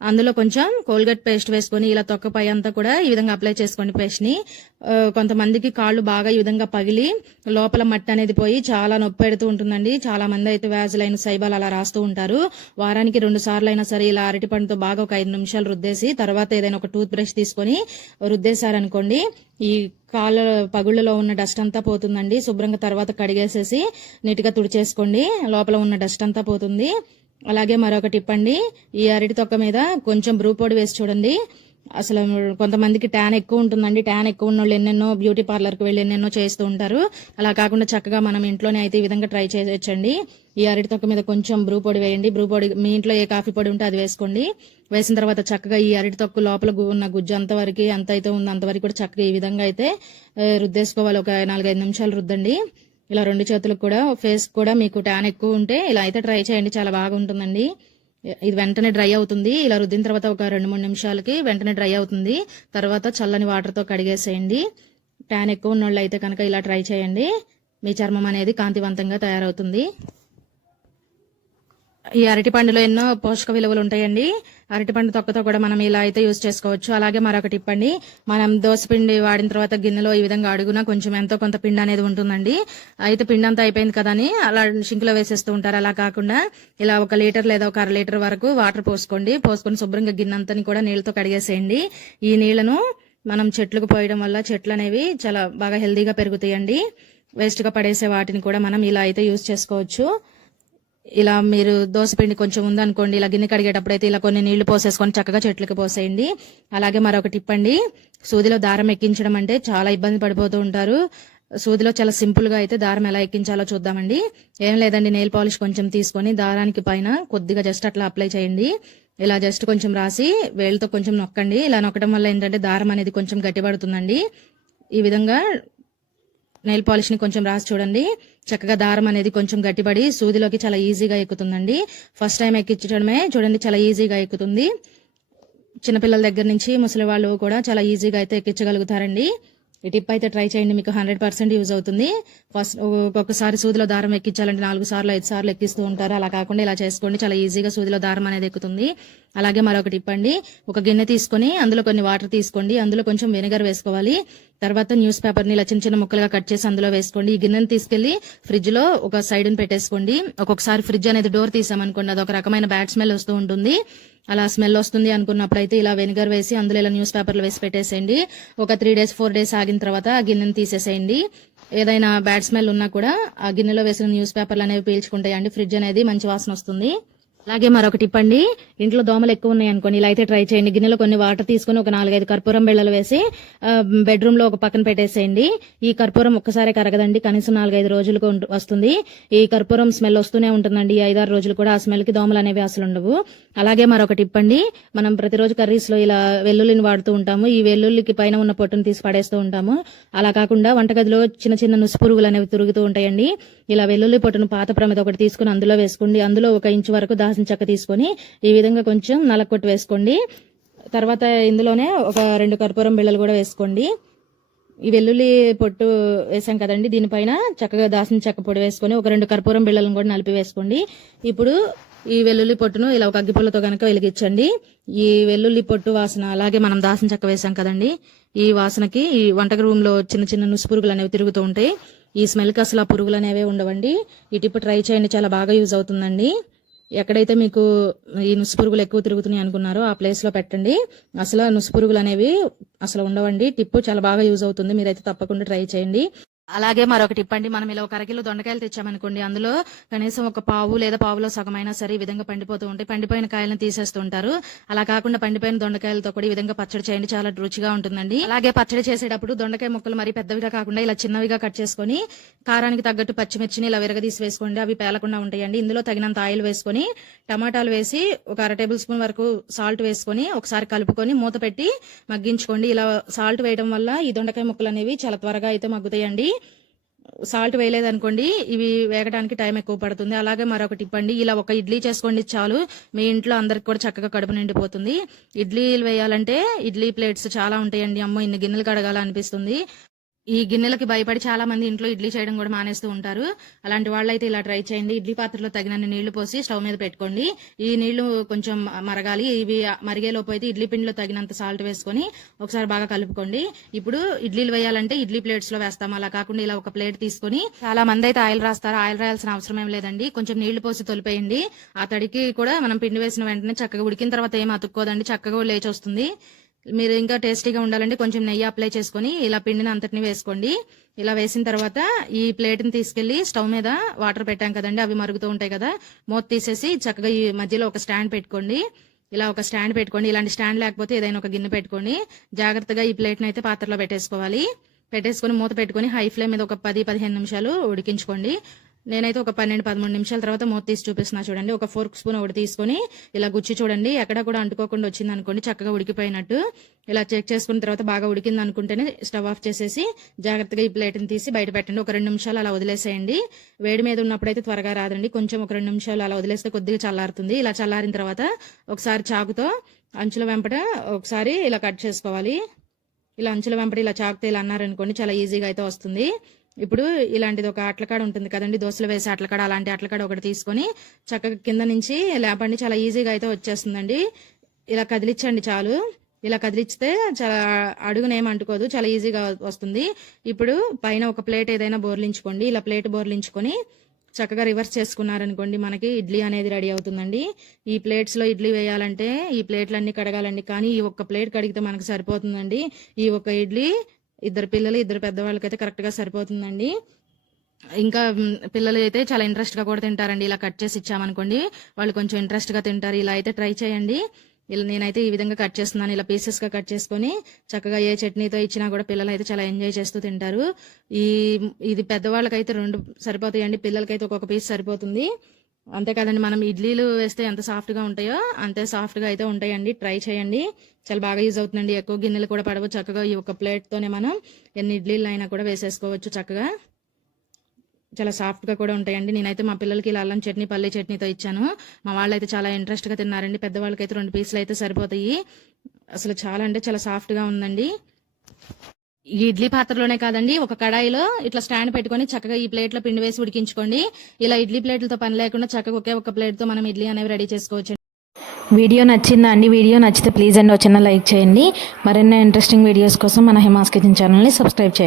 అందులో కొంచెం కోల్గేట్ పేస్ట్ వేసుకొని ఇలా తొక్క పై అంతా కూడా ఈ విధంగా అప్లై చేసుకోండి పేస్ట్ని కొంతమందికి కాళ్ళు బాగా ఈ విధంగా పగిలి లోపల మట్టి అనేది పోయి చాలా నొప్పి పెడుతూ ఉంటుందండి. చాలా మంది అయితే వ్యాజులైన సైబాల్ అలా రాస్తూ ఉంటారు. వారానికి రెండు సార్లు అయినా సరే ఇలా అరటిపండుతో బాగా ఒక ఐదు నిమిషాలు రుద్దేసి తర్వాత ఏదైనా ఒక టూత్ బ్రష్ తీసుకొని రుద్దేశారనుకోండి ఈ కాళ్ళ పగుళ్ళలో ఉన్న డస్ట్ అంతా పోతుందండి. శుభ్రంగా తర్వాత కడిగేసేసి నీట్గా తుడిచేసుకోండి. లోపల ఉన్న డస్ట్ అంతా పోతుంది. అలాగే మరొక టిప్ అండి ఈ అరటి తొక్క మీద కొంచెం బ్రూ పొడి వేసి చూడండి. అసలు కొంతమందికి ట్యాన్ ఎక్కువ ఉంటుందండి. ట్యాన్ ఎక్కువ ఉన్న వాళ్ళు ఎన్నెన్నో బ్యూటీ పార్లర్కి వెళ్ళి ఎన్నెన్నో చేస్తూ ఉంటారు. అలా కాకుండా చక్కగా మనం ఇంట్లోనే అయితే ఈ విధంగా ట్రై చేయొచ్చండి ఈ అరటి తొక్క మీద కొంచెం బ్రూ పొడి వేయండి. బ్రూ పొడి మీ ఇంట్లో ఏ కాఫీ పొడి ఉంటే అది వేసుకోండి. వేసిన తర్వాత చక్కగా ఈ అరటి తొక్కు లోపల ఉన్న గుజ్జు అంతవరకు ఎంత అయితే ఉందో. అంతవరకు కూడా చక్కగా ఈ విధంగా అయితే రుద్దేసుకోవాలి. ఒక నాలుగైదు నిమిషాలు రుద్దండి. ఇలా రెండు చేతులకు కూడా ఫేస్ కూడా మీకు ట్యాన్ ఎక్కువ ఉంటే ఇలా అయితే ట్రై చేయండి. చాలా బాగా ఉంటుందండి ఇది వెంటనే డ్రై అవుతుంది. ఇలా రుద్దిన తర్వాత ఒక రెండు మూడు నిమిషాలకి వెంటనే డ్రై అవుతుంది. తర్వాత చల్లని వాటర్తో కడిగేసేయండి. ట్యాన్ ఎక్కువ ఉన్న వాళ్ళు అయితే కనుక ఇలా ట్రై చేయండి. మీ చర్మం అనేది కాంతివంతంగా తయారవుతుంది. ఈ అరటిపండులో ఎన్నో పోషక విలువలు ఉంటాయండి. అరటిపండు తొక్కతో కూడా మనం ఇలా అయితే యూజ్ చేసుకోవచ్చు. అలాగే మరొక టిప్ అండి మనం దోసపిండి వాడిన తర్వాత గిన్నెలో ఈ విధంగా అడుగున కొంచెం ఎంతో కొంత పిండి అనేది ఉంటుందండి. అయితే పిండి అంతా అయిపోయింది కదా అని అలా షింకులో వేసేస్తూ ఉంటారు. అలా కాకుండా ఇలా ఒక లీటర్ లేదా ఒక అర లీటర్ వరకు వాటర్ పోసుకోండి. పోసుకొని శుభ్రంగా గిన్నెంతని కూడా నీళ్ళతో కడిగేసేయండి. ఈ నీళ్ళను మనం చెట్లకు పోయడం వల్ల చెట్లు అనేవి చాలా బాగా హెల్దీగా పెరుగుతాయండి. వేస్ట్గా పడేసే వాటిని కూడా మనం ఇలా అయితే యూజ్ చేసుకోవచ్చు. ఇలా మీరు దోసపిండి కొంచెం ఉందనుకోండి ఇలా గిన్నె కడిగేటప్పుడు అయితే ఇలా కొన్ని నీళ్ళు పోసేసుకొని చక్కగా చెట్లకి పోసేయండి. అలాగే మరొక టిప్ అండి సూదిలో దారం ఎక్కించడం అంటే చాలా ఇబ్బంది పడిపోతూ ఉంటారు. సూదిలో చాలా సింపుల్గా అయితే దారం ఎలా ఎక్కించాలో చూద్దామండి. ఏం లేదండి నెయిల్ పాలిష్ కొంచెం తీసుకొని దారానికి పైన కొద్దిగా జస్ట్ అట్లా అప్లై చేయండి. ఇలా జస్ట్ కొంచెం రాసి వేళ్ళతో కొంచెం నొక్కండి. ఇలా నొక్కడం వల్ల ఏంటంటే దారం అనేది కొంచెం గట్టిపడుతుందండి. ఈ విధంగా నెయిల్ పాలిష్ని కొంచెం రాసి చూడండి. చక్కగా దారం అనేది కొంచెం గట్టిపడి సూదిలోకి చాలా ఈజీగా ఎక్కుతుందండి. ఫస్ట్ టైం ఎక్కించడమే చూడండి చాలా ఈజీగా ఎక్కుతుంది. చిన్నపిల్లల దగ్గర నుంచి ముసలి వాళ్ళు కూడా చాలా ఈజీగా అయితే ఎక్కించగలుగుతారండి. ఈ టిప్ అయితే ట్రై చేయండి మీకు హండ్రెడ్ పర్సెంట్ యూజ్ అవుతుంది. ఫస్ట్ ఒక్కొక్కసారి సూదిలో దారం ఎక్కించాలంటే నాలుగు సార్లు ఐదు సార్లు ఎక్కిస్తూ ఉంటారు. అలా కాకుండా ఇలా చేసుకోండి చాలా ఈజీగా సూదిలో దారం అనేది ఎక్కుతుంది. అలాగే మరొక టిప్ అండి ఒక గిన్నె తీసుకొని అందులో కొన్ని వాటర్ తీసుకోండి అందులో కొంచెం వెనిగర్ వేసుకోవాలి. తర్వాత న్యూస్ పేపర్ని ఇలా చిన్న చిన్న ముక్కలుగా కట్ చేసి అందులో వేసుకోండి. ఈ గిన్నెని తీసుకెళ్ళి ఫ్రిడ్జ్లో ఒక సైడ్ పెట్టేసుకోండి. ఒక్కొక్కసారి ఫ్రిడ్జ్ అనేది డోర్ తీసామనుకోండి అది ఒక రకమైన బ్యాడ్ స్మెల్ వస్తూ ఉంటుంది. అలా స్మెల్ వస్తుంది అనుకున్నప్పుడు అయితే ఇలా వెనిగర్ వేసి అందులో ఇలా న్యూస్ పేపర్లు వేసి పెట్టేసేయండి. ఒక త్రీ డేస్ ఫోర్ డేస్ ఆగిన తర్వాత ఆ గిన్నెని తీసేసేయండి. ఏదైనా బ్యాడ్ స్మెల్ ఉన్నా కూడా ఆ గిన్నెలో వేసిన న్యూస్ పేపర్లు అనేవి పీల్చుకుంటాయండి. ఫ్రిడ్జ్ అనేది మంచి వాసన వస్తుంది. అలాగే మరొక టిప్ అండి ఇంట్లో దోమలు ఎక్కువ ఉన్నాయి అనుకోండి. ఇలా అయితే ట్రై చేయండి. గిన్నెలో కొన్ని వాటర్ తీసుకొని ఒక నాలుగైదు కర్పూరం బిళ్ళలు వేసి బెడ్రూమ్లో ఒక పక్కన పెట్టేసేయండి. ఈ కర్పూరం ఒక్కసారి కరగదండి. కనీసం నాలుగైదు రోజులకు వస్తుంది. ఈ కర్పూరం స్మెల్ వస్తూనే ఉంటుందండి. ఐదారు రోజులు కూడా ఆ స్మెల్కి దోమలు అనేవి అసలు ఉండవు. అలాగే మరొక టిప్ అండి మనం ప్రతిరోజు కర్రీస్లో ఇలా వెల్లుల్లిని వాడుతూ ఉంటాము. ఈ వెల్లుల్లికి పైన ఉన్న పొట్టును తీసి పడేస్తూ ఉంటాము. అలా కాకుండా వంటగదిలో చిన్న చిన్న నుసు పురుగులు అనేవి తిరుగుతూ ఉంటాయండి. ఇలా వెల్లుల్లి పొట్టును పాత ప్రమిద ఒకటి తీసుకుని అందులో వేసుకోండి. అందులో ఒక ఇంచు వరకు దాసిన చెక్క తీసుకొని ఈ విధంగా కొంచెం నలకొట్టు వేసుకోండి. తర్వాత ఇందులోనే ఒక రెండు కర్పూరం బిళ్ళలు కూడా వేసుకోండి. ఈ వెల్లుల్లి పొట్టు వేసాం కదండి దీనిపైన చక్కగా దాసిన చెక్క పొడి వేసుకొని ఒక రెండు కర్పూరం బిళ్ళలను కూడా నలిపి వేసుకోండి. ఇప్పుడు ఈ వెల్లుల్లి పొట్టును ఇలా ఒక అగ్గిపుల్లతో కనుక వెలిగించండి. ఈ వెల్లుల్లి పొట్టు వాసన అలాగే మనం దాసిన చెక్క వేసాం కదండి ఈ వాసనకి ఈ వంటక రూమ్లో చిన్న చిన్న నుసు పురుగులు అనేవి తిరుగుతూ ఉంటాయి. ఈ స్మెల్కి అసలు ఆ పురుగులు అనేవి ఉండవండి. ఈ టిప్ ట్రై చేయండి చాలా బాగా యూజ్ అవుతుందండి. ఎక్కడైతే మీకు ఈ నుసుపురుగులు ఎక్కువ తిరుగుతున్నాయి అనుకున్నారో ఆ ప్లేస్లో పెట్టండి. అసలు నుసుపురుగులు అనేవి అసలు ఉండవండి. టిప్పు చాలా బాగా యూజ్ అవుతుంది. మీరైతే తప్పకుండా ట్రై చేయండి. అలాగే మరొకటి ఇప్పండి. మనం ఇలా ఒక అరకిలో దొండకాయలు తెచ్చామనుకోండి అందులో కనీసం ఒక పావు లేదా పావులో సగమైనా సరే ఈ విధంగా పండిపోతూ ఉంటాయి. పండిపోయిన కాయలను తీసేస్తుంటారు అలా కాకుండా పండిపోయిన దొండకాయలతో కూడా ఈ విధంగా పచ్చడి చేయండి. చాలా రుచిగా ఉంటుందండి. అలాగే పచ్చడి చేసేటప్పుడు దొండకాయ ముక్కలు మరి పెద్దవిగా కాకుండా ఇలా చిన్నవిగా కట్ చేసుకొని కారానికి తగ్గట్టు పచ్చిమిర్చిని ఇలా విరగదీసి వేసుకోండి. అవి పేలకుండా ఉంటాయండి. ఇందులో తగినంత ఆయిల్ వేసుకొని టమాటాలు వేసి ఒక అర టేబుల్ స్పూన్ వరకు సాల్ట్ వేసుకొని ఒకసారి కలుపుకొని మూత పెట్టి మగ్గించుకోండి. ఇలా సాల్ట్ వేయడం వల్ల ఈ దొండకాయ ముక్కలు అనేవి చాలా త్వరగా అయితే మగ్గుతాయండి. సాల్ట్ వేయలేదనుకోండి ఇవి వేగడానికి టైం ఎక్కువ పడుతుంది. అలాగే మరొకటి ఇప్పండి ఇలా ఒక ఇడ్లీ చేసుకోండి చాలు. మీ ఇంట్లో అందరికి కూడా చక్కగా కడుపు నిండిపోతుంది. ఇడ్లీలు వేయాలంటే ఇడ్లీ ప్లేట్స్ చాలా ఉంటాయండి. అమ్మో ఇన్ని గిన్నెలు కడగాల అనిపిస్తుంది ఈ గిన్నెలకి భయపడి చాలా మంది ఇంట్లో ఇడ్లీ చేయడం కూడా మానేస్తూ ఉంటారు. అలాంటి వాళ్ళైతే ఇలా ట్రై చేయండి. ఇడ్లీ పాత్రలో తగినన్ని నీళ్ళు పోసి స్టవ్ మీద పెట్టుకోండి. ఈ నీళ్ళు కొంచెం మరగాలి. ఇవి మరిగేలోపు అయితే ఇడ్లీ పిండిలో తగినంత సాల్ట్ వేసుకొని ఒకసారి బాగా కలుపుకోండి. ఇప్పుడు ఇడ్లీలు వేయాలంటే ఇడ్లీ ప్లేట్స్లో వేస్తాం. అలా కాకుండా ఇలా ఒక ప్లేట్ తీసుకొని చాలా మంది అయితే ఆయిల్ రాస్తారు. ఆయిల్ రాయాల్సిన అవసరం ఏం లేదండి. కొంచెం నీళ్ళు పోసి తొలిపేయండి. ఆ తడికి కూడా మనం పిండి వేసిన వెంటనే చక్కగా ఉడికిన తర్వాత ఏం అతుక్కోదండి. చక్కగా లేచి వస్తుంది మీరు ఇంకా టేస్టీగా ఉండాలంటే కొంచెం నెయ్యి అప్లై చేసుకొని ఇలా పిండిని అంతటిని వేసుకోండి. ఇలా వేసిన తర్వాత ఈ ప్లేట్ని తీసుకెళ్ళి స్టవ్ మీద వాటర్ పెట్టాం కదండి అవి మరుగుతూ ఉంటాయి కదా మూత తీసేసి చక్కగా ఈ మధ్యలో ఒక స్టాండ్ పెట్టుకోండి. ఇలా ఒక స్టాండ్ పెట్టుకోండి. ఇలాంటి స్టాండ్ లేకపోతే ఏదైనా ఒక గిన్నె పెట్టుకోండి. జాగ్రత్తగా ఈ ప్లేట్ని అయితే పాత్రలో పెట్టేసుకోవాలి. పెట్టేసుకొని మూత పెట్టుకొని హై ఫ్లేమ్ మీద ఒక పది పదిహేను నిమిషాలు ఉడికించుకోండి. నేనైతే ఒక పన్నెండు పదమూడు నిమిషాల తర్వాత మూత తీసి చూపిస్తున్నా చూడండి. ఒక ఫోర్క్ స్పూన్ ఒకటి తీసుకొని ఇలా గుచ్చి చూడండి. ఎక్కడ కూడా అంటుకోకుండా వచ్చింది అనుకోండి చక్కగా ఉడికిపోయినట్టు. ఇలా చెక్ చేసుకున్న తర్వాత బాగా ఉడికింది అనుకుంటేనే స్టవ్ ఆఫ్ చేసేసి జాగ్రత్తగా ఈ ప్లేట్ని తీసి బయట పెట్టండి. ఒక రెండు నిమిషాలు అలా వదిలేసేయండి. వేడి మీద ఉన్నప్పుడైతే త్వరగా రాదండి. కొంచెం ఒక రెండు నిమిషాలు అలా వదిలేస్తే కొద్దిగా చల్లారుతుంది. ఇలా చల్లారిన తర్వాత ఒకసారి చాకుతో అంచుల వెంపట ఒకసారి ఇలా కట్ చేసుకోవాలి. ఇలా అంచుల వెంపటి ఇలా చాకుతో ఇలా అన్నారనుకోండి చాలా ఈజీగా అయితే వస్తుంది. ఇప్పుడు ఇలాంటిది ఒక అట్లకాడ ఉంటుంది కదండి దోశలు వేసే అట్లకాడ అలాంటి అట్లకాడ ఒకటి తీసుకొని చక్కగా కింద నుంచి లేపండి చాలా ఈజీగా అయితే వచ్చేస్తుందండి. ఇలా కదిలించండి చాలు. ఇలా కదిలిస్తే చాలా అడుగునేం అంటుకోదు చాలా ఈజీగా వస్తుంది. ఇప్పుడు పైన ఒక ప్లేట్ ఏదైనా బోర్లించుకోండి. ఇలా ప్లేట్ బోర్లించుకొని చక్కగా రివర్స్ చేసుకున్నారనుకోండి మనకి ఇడ్లీ అనేది రెడీ అవుతుందండి. ఈ ప్లేట్స్లో ఇడ్లీ వేయాలంటే ఈ ప్లేట్లన్నీ కడగాలండి. కానీ ఈ ఒక్క ప్లేట్ కడిగితే మనకు సరిపోతుందండి. ఈ ఒక్క ఇడ్లీ ఇద్దరు పిల్లలు ఇద్దరు పెద్దవాళ్ళకైతే కరెక్ట్గా సరిపోతుందండి. ఇంకా పిల్లలు అయితే చాలా ఇంట్రెస్ట్గా కూడా తింటారండి. ఇలా కట్ చేసి ఇచ్చామనుకోండి వాళ్ళు కొంచెం ఇంట్రెస్ట్గా తింటారు. ఇలా అయితే ట్రై చేయండి. ఇలా నేనైతే ఈ విధంగా కట్ చేస్తున్నాను. ఇలా పీసెస్గా కట్ చేసుకొని చక్కగా ఏ చట్నీతో ఇచ్చినా కూడా పిల్లలు అయితే చాలా ఎంజాయ్ చేస్తూ తింటారు. ఈ ఇది పెద్దవాళ్ళకైతే రెండు సరిపోతాయండి. పిల్లలకైతే ఒక్కొక్క పీస్ సరిపోతుంది. అంతేకాదండి మనం ఇడ్లీలు వేస్తే ఎంత సాఫ్ట్గా ఉంటాయో అంతే సాఫ్ట్గా అయితే ఉంటాయండి. ట్రై చేయండి. చాలా బాగా యూజ్ అవుతుందండి. ఎక్కువ గిన్నెలు కూడా పడవు చక్కగా ఈ ఒక ప్లేట్తోనే మనం ఎన్ని ఇడ్లీలు అయినా కూడా వేసేసుకోవచ్చు చక్కగా. చాలా సాఫ్ట్గా కూడా ఉంటాయండి. నేనైతే మా పిల్లలకి ఇలా అల్లం చట్నీ పల్లి చట్నీతో ఇచ్చాను. మా వాళ్ళు అయితే చాలా ఇంట్రెస్ట్గా తిన్నారండి. పెద్దవాళ్ళకైతే రెండు పీసులు అయితే సరిపోతాయి. అసలు చాలా అంటే చాలా సాఫ్ట్గా ఉందండి. ఈ ఇడ్లీ పాత్రలోనే కాదండి ఒక కడాయిలో ఇట్లా స్టాండ్ పెట్టుకొని చక్కగా ఈ ప్లేట్లో పిండి వేసి ఉడికించుకోండి. ఇలా ఇడ్లీ ప్లేట్లతో పని లేకుండా చక్కగా ఒకే ఒక ప్లేట్తో మనం ఇడ్లీ అనేవి రెడీ చేసుకోవచ్చు. వీడియో నచ్చిందా అండి? వీడియో నచ్చితే ప్లీజ్ అండి ఒక చిన్న లైక్ చేయండి. మరిన్ని ఇంట్రెస్టింగ్ వీడియోస్ కోసం మన హిమాస్ కిచెన్ ఛానల్ని సబ్స్క్రైబ్ చేయండి.